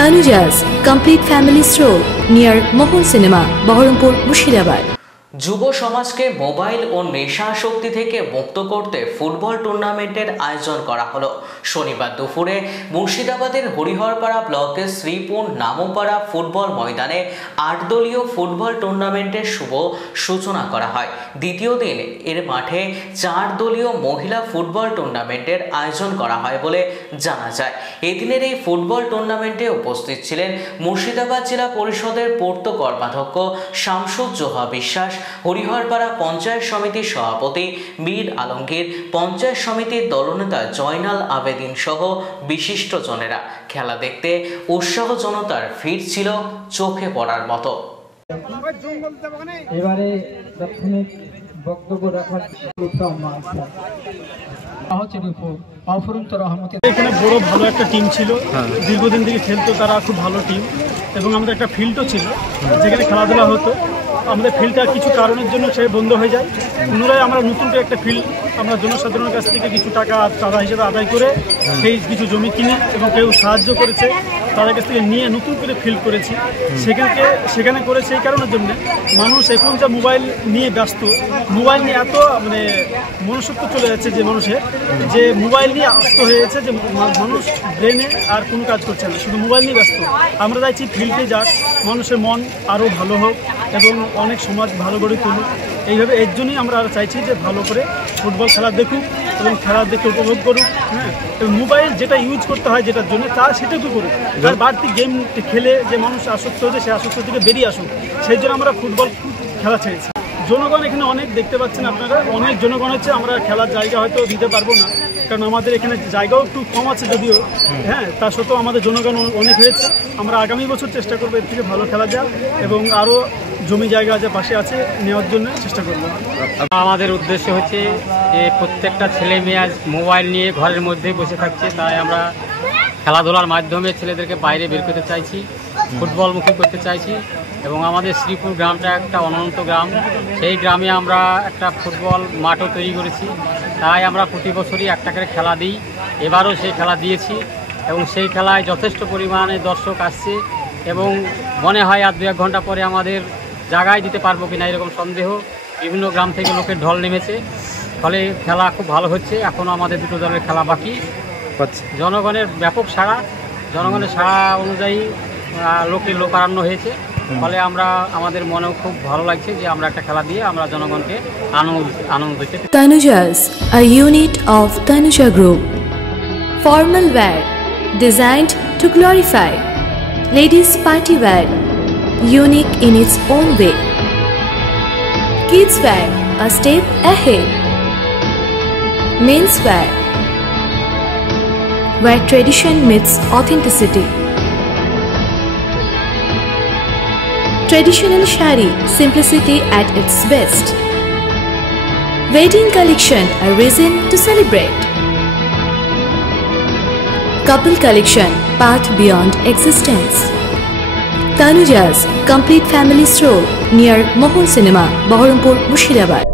Tanuja's complete family stroll near Mohon Cinema, Baharampur, Murshidabad. যুব সমাজকে mobile ও নেশাসক্তি থেকে মুক্ত করতে ফুটবল টুর্নামেন্টের আয়োজন করা হলো। শনিবার দুপুরে মুর্শিদাবাদের হরিহরপাড়া ব্লকের শ্রীপুর নামপাড়া ফুটবল ময়দানে ৮ দলীয় ফুটবল টুর্নামেন্টের শুভ সূচনা করা হয়। দ্বিতীয় দিন এর মাঠে ৪ দলীয় মহিলা ফুটবল টুর্নামেন্টের আয়োজন করা হয় বলে জানা যায়। এদিনের এই ফুটবল টুর্নামেন্টে উপস্থিত ছিলেন মুর্শিদাবাদ জেলা পরিষদের পূর্ত কর্মাধ্যক্ষ শামসুজ্জোহা বিশ্বাস, হরিহরপাড়া পঞ্চায়েত সমিতির সভাপতি মীর আলমগীর, পঞ্চায়েত সমিতির দলনেতা জয়নাল আবেদিন সহ বিশিষ্টজনেরা। খেলা দেখতে উৎসাহ জনতার ভিড় ছিল চোখে পড়ার মতো। এবারে তাৎক্ষণিক বক্তব্য রাখার এখানে বড় ভালো একটা টিম ছিল, দীর্ঘদিন থেকে খেলতো, তারা খুব ভালো টিম এবং আমাদের একটা ফিল্ডও ছিল যেখানে খেলাধুলা হতো। আমাদের ফিল্ডটা কিছু কারণের জন্য সে বন্ধ হয়ে যায়। পুনরায় আমরা নতুন করে একটা ফিল্ড আমরা জনসাধারণের কাছ থেকে কিছু টাকা চাঁদা হিসেবে আদায় করে সেই কিছু জমি কিনে এবং কেউ সাহায্য করেছে তাদের কাছ থেকে নিয়ে নতুন করে ফিল্ড করেছি। সেখানে করেছে এই কারণের জন্য মানুষ এখন যা মোবাইল নিয়ে ব্যস্ত, মোবাইল নিয়ে এত মনুষ্যত্ব চলে যাচ্ছে যে মানুষের, যে মোবাইল নিয়ে আস্ত হয়ে যাচ্ছে যে মানুষ ব্রেনে আর কোনো কাজ করছে না, শুধু মোবাইল নিয়ে ব্যস্ত। আমরা চাইছি ফিল্ডে যাক, মানুষের মন আরও ভালো হোক এবং অনেক সমাজ ভালো গড়ে তুলুক। এইভাবে এর জন্যই আমরা চাইছি যে ভালো করে ফুটবল খেলা দেখুক এবং খেলা দেখে উপভোগ করুক। হ্যাঁ, এবং মোবাইল যেটা ইউজ করতে হয় যেটার জন্য তার সেটুকু করুক। তার বাড়তি গেম খেলে যে মানুষ আসক্ত হচ্ছে সে আসক্ত থেকে বেরিয়ে আসুক, সেই জন্য আমরা ফুটবল খেলা ছেড়েছি। জনগণ এখানে অনেক দেখতে পাচ্ছেন আপনারা, অনেক জনগণ হচ্ছে। আমরা খেলার জায়গা হয়তো দিতে পারবো না, কারণ আমাদের এখানে জায়গাও একটু কম আছে যদিও, হ্যাঁ, তা সত্ত্বেও আমাদের জনগণ অনেক হয়েছে। আমরা আগামী বছর চেষ্টা করবো এর থেকে ভালো খেলা যায় এবং আরও জমি জায়গা যে পাশে আছে নেওয়ার জন্য চেষ্টা করবো। আমাদের উদ্দেশ্য হচ্ছে যে প্রত্যেকটা ছেলে মেয়ে আজ মোবাইল নিয়ে ঘরের মধ্যেই বসে থাকছে, তাই আমরা খেলাধুলার মাধ্যমে ছেলেদেরকে বাইরে বের করতে চাইছি, ফুটবলমুখী করতে চাইছি। এবং আমাদের শ্রীপুর গ্রামটা একটা অনন্ত গ্রাম, সেই গ্রামে আমরা একটা ফুটবল মাঠও তৈরি করেছি। তাই আমরা প্রতি বছরই একটা করে খেলা দিই, এবারও সেই খেলা দিয়েছি এবং সেই খেলায় যথেষ্ট পরিমাণে দর্শক আসছে এবং মনে হয় আর 2-1 ঘন্টা পরে আমাদের জায়গায় দিতে পারবো কিনা এরকম সন্দেহ। বিভিন্ন গ্রাম থেকে লোকের ঢল নেমেছে, ফলে খেলা খুব ভালো হচ্ছে। এখনও আমাদের 2 দলের খেলা বাকি। জনগণের ব্যাপক সাড়া, জনগণের সাড়া অনুযায়ী লোকের লোকারণ্য হয়েছে, ফলে আমাদের মনেও খুব ভালো লাগছে যে আমরা একটা খেলা দিয়ে আমরা জনগণকে আনন্দ দিতে। Tanuja's, a unit of Tanuja Group. Formal wear designed to glorify. Ladies party wear, unique in its own way. Kids wear, a step ahead. Men's wear, where tradition meets authenticity. Traditional shari, simplicity at its best. Wedding collection, a reason to celebrate. Couple collection, path beyond existence. Tanuja's complete family stroll near Mohon Cinema, Baharampur, Murshidabad.